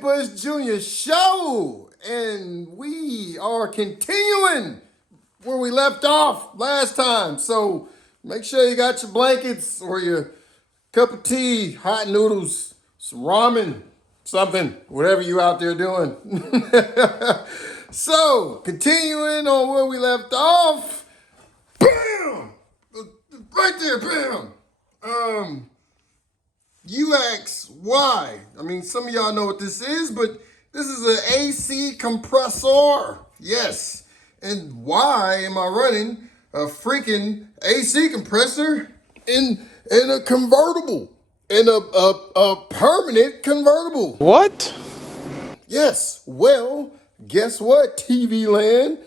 Bush Jr. Show, and we are continuing where we left off last time. So make sure you got your blankets or your cup of tea, hot noodles, some ramen, something, whatever you out there doing. So continuing on where we left off. Bam! Right there, bam! You ask why. I mean, some of y'all know what this is, but this is an AC compressor. Yes. And why am I running a freaking AC compressor in a convertible? In a permanent convertible. What? Yes. Well, guess what, TV land?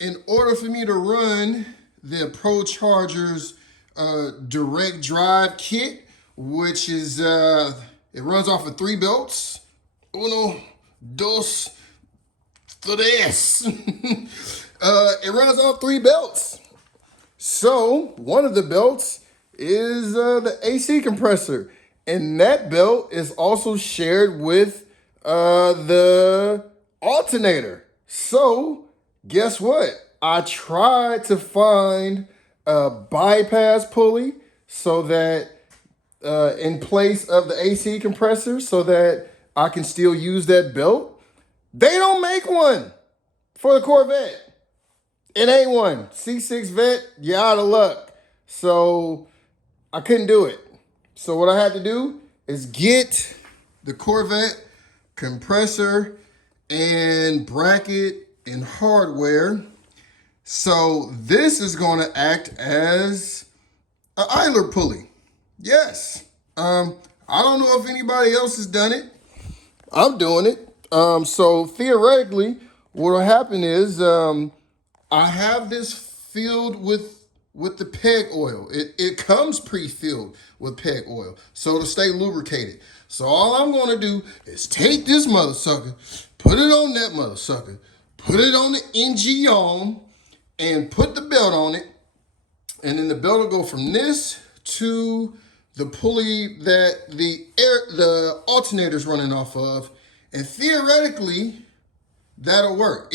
In order for me to run the Procharger's direct drive kit, which is it runs off of 3 belts. Uno, dos, tres. It runs off 3 belts. So one of the belts is the AC compressor, and that belt is also shared with the alternator. So guess what? I tried to find a bypass pulley so that in place of the AC compressor so that I can still use that belt. They don't make one for the Corvette. It ain't one. C6 Vet, you're out of luck. So I couldn't do it. So what I had to do is get the Corvette compressor and bracket and hardware. So this is going to act as an idler pulley. Yes. I don't know if anybody else has done it. I'm doing it. So theoretically, what will happen is I have this filled with the peg oil. It comes pre-filled with peg oil, so to stay lubricated. So all I'm going to do is take this mother sucker, put it on that mother sucker, put it on the NG on, and put the belt on it, and then the belt will go from this to the pulley that the alternator's running off of, and theoretically that'll work.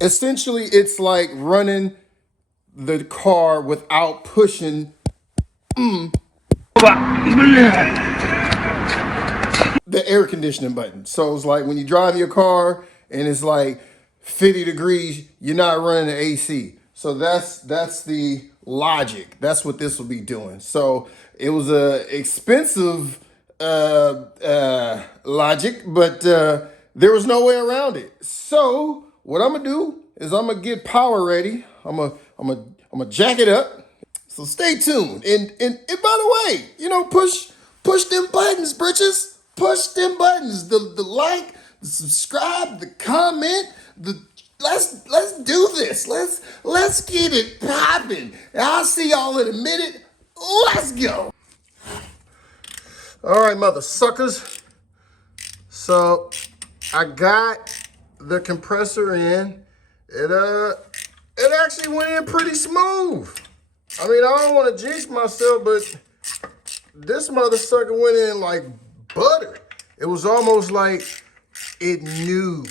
Essentially it's like running the car without pushing the air conditioning button. So it's like when you drive your car and it's like 50 degrees, you're not running the AC. So that's the logic. That's what this will be doing. So it was a expensive logic, but there was no way around it. So what I'm gonna do is I'm gonna get power ready. I'm gonna jack it up. So stay tuned. And by the way, push them buttons, britches. Push them buttons. The like, the subscribe, the comment, let's do this. Let's get it popping. I'll see y'all in a minute. Let's go. All right, mother suckers. So I got the compressor in. It actually went in pretty smooth. I mean, I don't want to jinx myself, but this mother sucker went in like butter. It was almost like it knew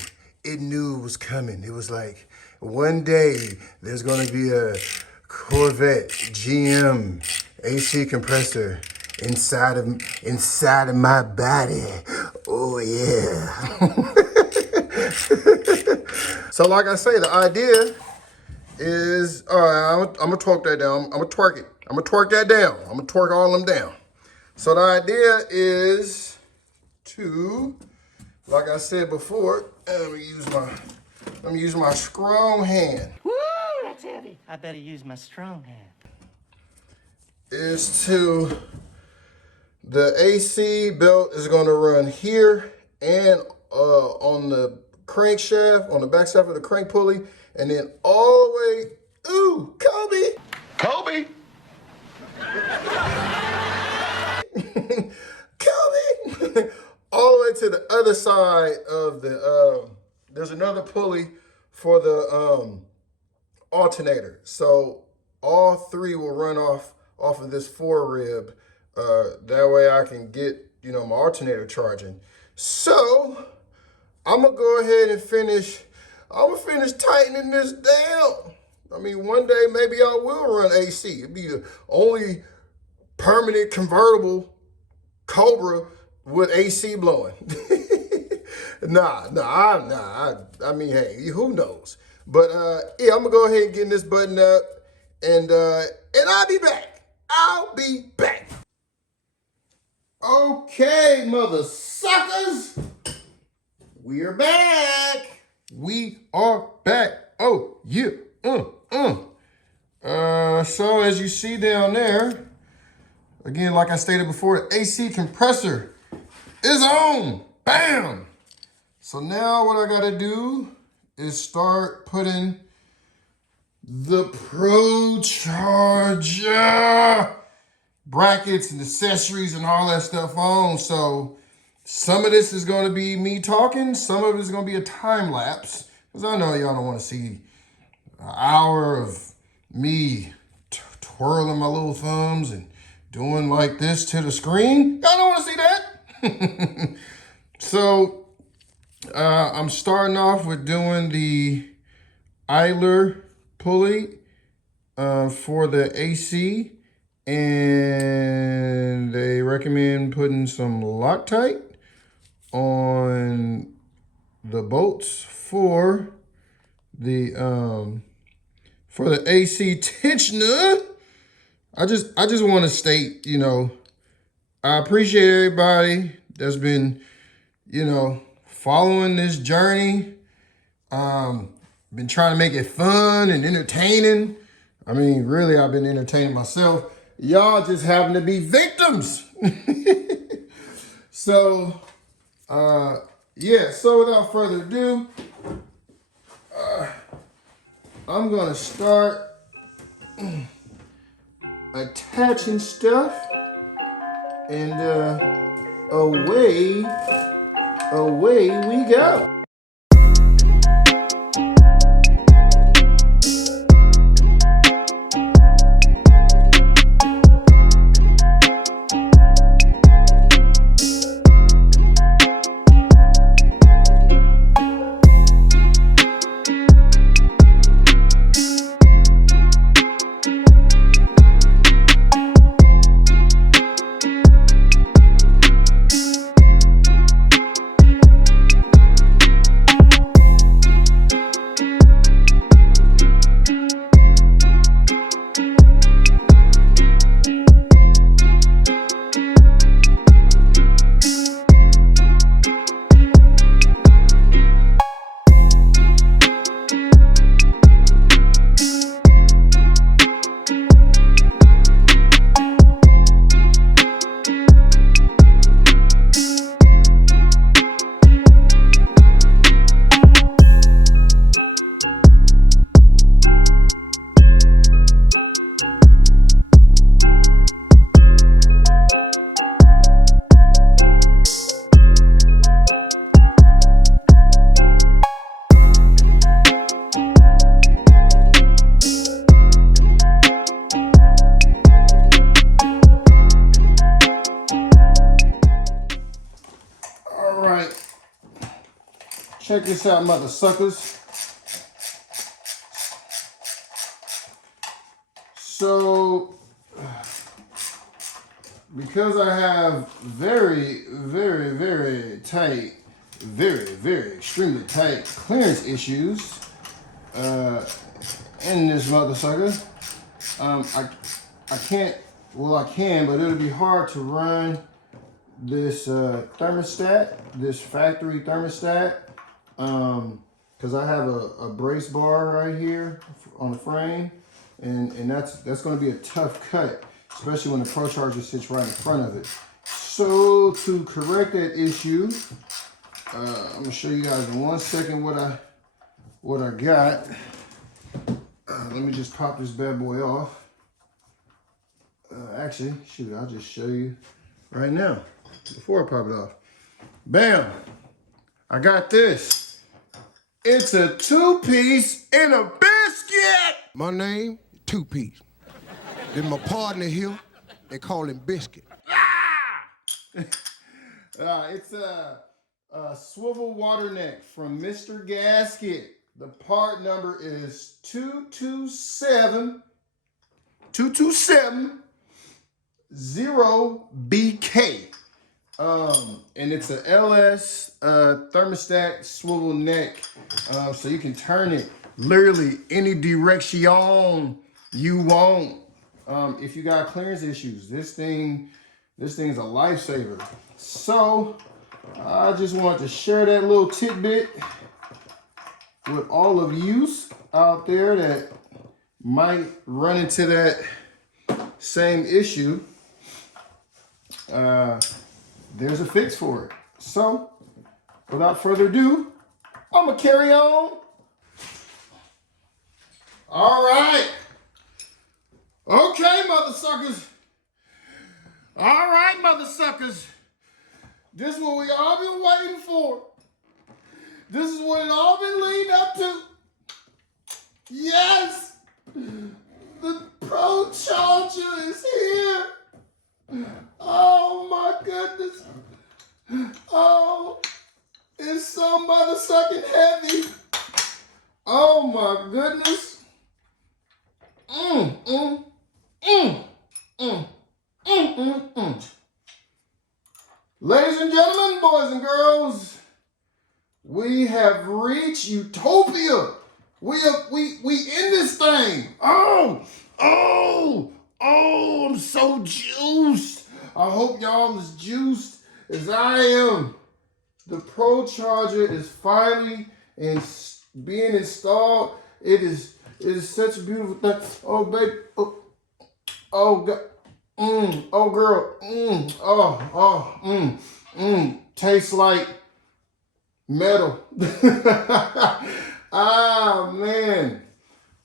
it was coming. It was like, one day there's gonna be a Corvette GM AC compressor inside of my body. Oh yeah. So like I say, the idea is, all right, I'm gonna torque that down. I'm gonna twerk it. I'm gonna twerk that down. I'm gonna twerk all them down. So the idea is to, like I said before, let me use my strong hand. Woo, that's heavy. I better use my strong hand. Is to, the AC belt is gonna run here and on the crankshaft, on the back shaft of the crank pulley, and then all the way, ooh, Kobe. Kobe? Kobe. All the way to the other side of the, there's another pulley for the alternator. So all 3 will run off of this 4 rib. That way I can get you know, my alternator charging. So I'm gonna go ahead and finish tightening this down. I mean, one day maybe I will run AC. It'd be the only permanent convertible Cobra with AC blowing. Nah. I mean, hey, who knows? But yeah, I'm gonna go ahead and get this button up, and I'll be back. I'll be back. Okay, mother suckers, we are back. We are back. Oh yeah. So as you see down there, again, like I stated before, the AC compressor is on. Bam. So now what I gotta do is start putting the Procharger brackets and accessories and all that stuff on. So some of this is gonna be me talking, some of it is gonna be a time lapse, because I know y'all don't wanna see an hour of me twirling my little thumbs and doing like this to the screen. Y'all don't wanna see that. So I'm starting off with doing the idler pulley for the AC, and they recommend putting some Loctite on the bolts for the AC tensioner. I just want to state, you know, I appreciate everybody that's been, you know, following this journey. Been trying to make it fun and entertaining. I mean, really, I've been entertaining myself. Y'all just happen to be victims. So, yeah, so without further ado, I'm gonna start attaching stuff, and away we go. Check this out, mother suckers. So, because I have very tight, extremely tight clearance issues in this mother sucker, I can't, well I can, but it'll be hard to run this thermostat, this factory thermostat, because I have a brace bar right here on the frame, and that's going to be a tough cut, especially when the Procharger sits right in front of it. So to correct that issue, I'm gonna show you guys in 1 second what I got. Let me just pop this bad boy off. Actually, shoot, I'll just show you right now before I pop it off. Bam! I got this. It's a 2-piece in a biscuit. My name, 2-piece. Then my partner here, they call him Biscuit. It's a swivel water neck from Mr. Gasket. The part number is 227-0BK. And it's a LS thermostat swivel neck. So you can turn it literally any direction you want. If you got clearance issues, this thing's a lifesaver. So I just wanted to share that little tidbit with all of you out there that might run into that same issue. There's a fix for it. So, without further ado, I'm gonna carry on. All right. Okay, mother suckers. All right, mother suckers. This is what we all been waiting for. This is what it all been leading up to. Yes, the Procharger is here. Oh my goodness. Oh, it's so mother sucking heavy. Oh my goodness. Ladies and gentlemen, boys and girls, we have reached utopia. We in this thing. Oh, I'm so juiced. I hope y'all as juiced as I am. The Procharger is finally being installed. It is such a beautiful thing. Oh, baby. Oh, God. Oh, girl. Tastes like metal. Ah, man.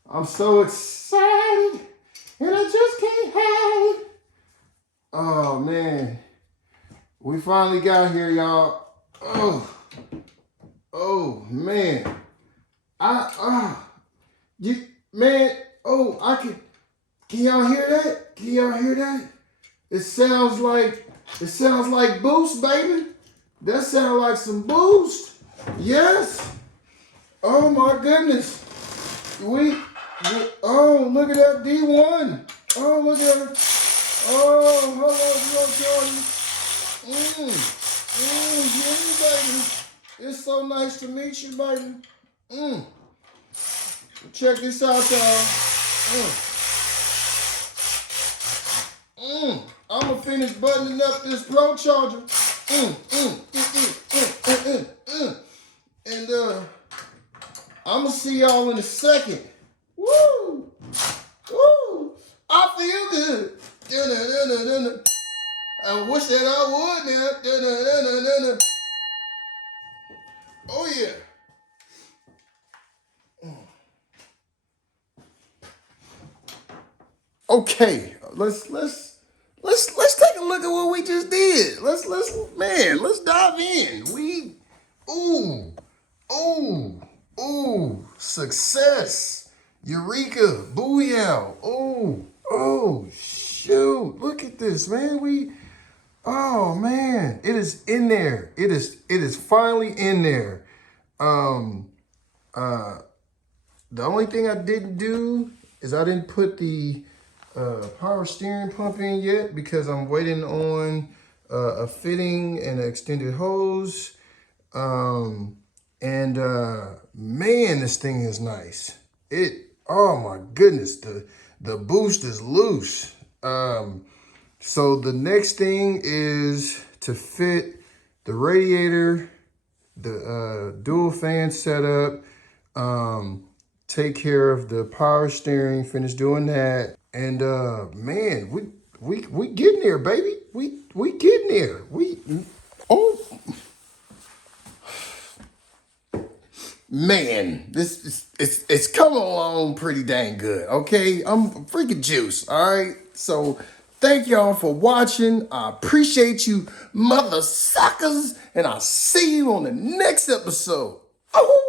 I'm so excited. And I just can't hide it. Oh, man. We finally got here, y'all. Oh, man. Can y'all hear that? Can y'all hear that? It sounds like Boost, baby. That sounds like some Boost. Yes. Oh my goodness. Oh, look at that D1. Oh, look at her. Oh, hello, Jordan. Baby. It's so nice to meet you, baby. Check this out, y'all. I'm gonna finish buttoning up this Procharger. And I'm gonna see y'all in a second. Woo! Woo! I feel good. I wish that I would now. Oh yeah. Okay, let's take a look at what we just did. Let's dive in. Success. Eureka. Booyah. Oh, shoot. Look at this, man. Oh man, it is in there. It is finally in there. The only thing I didn't do is I didn't put the power steering pump in yet because I'm waiting on a fitting and an extended hose. Man, this thing is nice. Oh my goodness, the boost is loose. So the next thing is to fit the radiator, the dual fan setup, take care of the power steering, finish doing that. And man, we getting there, baby. We getting there. Man, it's coming along pretty dang good, okay? I'm freaking juice, all right? So thank y'all for watching. I appreciate you, mother suckers, and I'll see you on the next episode. Oh!